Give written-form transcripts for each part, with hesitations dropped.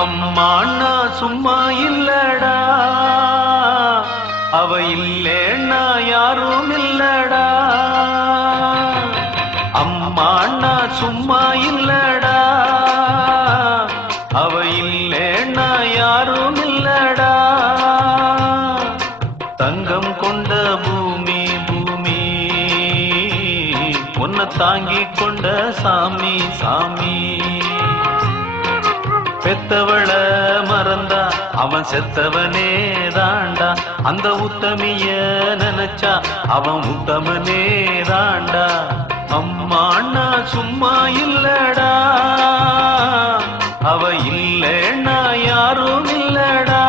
அம்மாண்ணா சும்மா இல்லடா, அவ இல்லேன்னா யாரும் இல்லடா. அம்மாண்ணா சும்மா இல்லடா, அவ இல்லேன்னா யாரும் இல்லடா. தங்கம் கொண்ட பூமி பூமி, உன்னை தாங்கிக் கொண்ட சாமி சாமி. பெத்தவள மறந்தா அவன் செத்தவனே தாண்டா, அந்த உத்தமிய நினைச்சா அவன் உத்தமனே தாண்டா. அம்மாண்ணா சும்மா இல்லடா, அவ இல்லேன்னா யாரும் இல்லடா.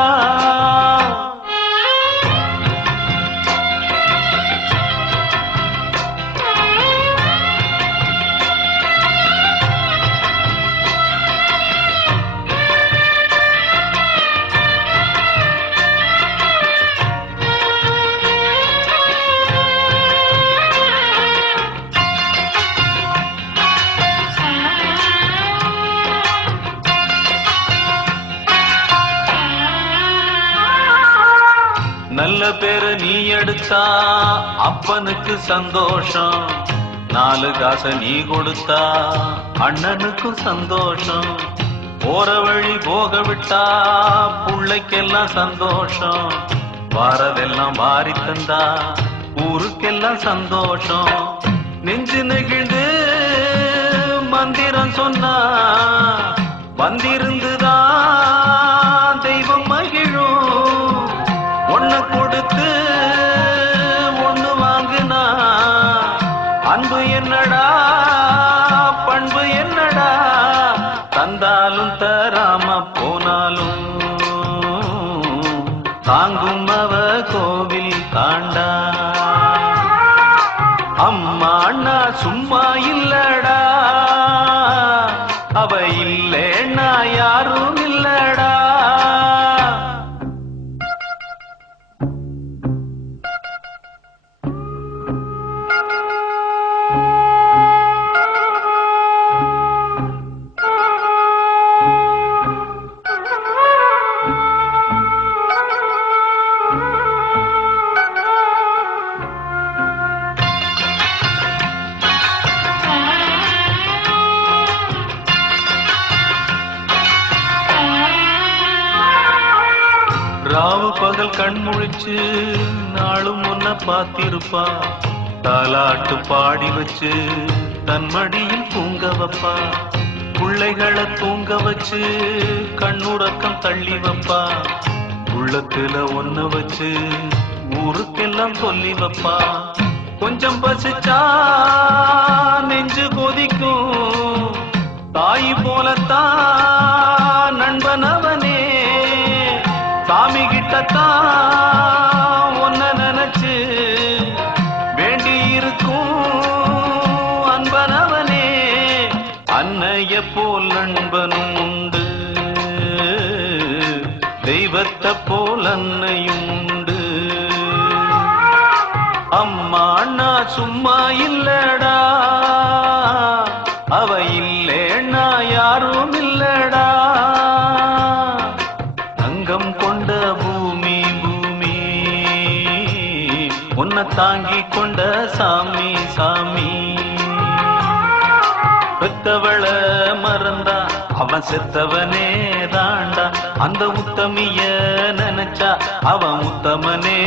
நல்ல பேரு நீ எடுத்தா அப்பனுக்கு சந்தோஷம், 4 காசை நீ கொடுத்தா அண்ணனுக்கும் சந்தோஷம். போற வழி போக விட்டா புள்ளைக்கெல்லாம் சந்தோஷம், வாரதெல்லாம் வாரி தந்தா ஊருக்கெல்லாம் சந்தோஷம். நெஞ்சு நெகிழ்ந்து மந்திரம் சொன்னா வந்திருந்துதான் தெய்வம் மகிழும். ஒண்ணு கொடுத்து ஒண்ணு வாங்குனா அன்பு என்னடா பண்பு என்னடா. தந்தாலும் தராம போனாலும் தாங்கும் அவ கோவில் தாண்டா. அம்மாண்ணா சும்மா இல்லடா, அவ இல்லேன்னா யாரும் இல்லடா. ராவு பகல் கண் முழிச்சு நாளும் முன்ன பார்த்திருப்பா, தாலாட்டு பாடி வச்சு தன் மடியில் தூங்க வைப்பா. பிள்ளைகளை தூங்க வச்சு கண்ணுறக்கம் தள்ளி வைப்பா. உள்ளத்துல ஒன்ன வச்சு ஊருக்கெல்லாம் சொல்லி வைப்பா. கொஞ்சம் பசிச்சா நெஞ்சு கொதிக்கும், தாய் போலத்தான் நண்பனவனே. சாமி கிட்டத்தான் ஒன்ன நினைச்சு வேண்டி இருக்கும் அன்பனவனே. அன்னைய போல் நண்பனும் உண்டு, தெய்வத்தை போல் அன்னையும் உண்டு. அம்மாண்ணா சும்மா இல்லடா, அவ இல்லேன்னா யாரும் இல்லடா. தங்கம் கொண்ட பூமி பூமி, உன்னை தாங்கிக் கொண்ட சாமி சாமி. பெத்தவள மறந்தா அவன் செத்தவனே தாண்டா, அந்த உத்தமிய நினைச்சா அவன் உத்தமனே.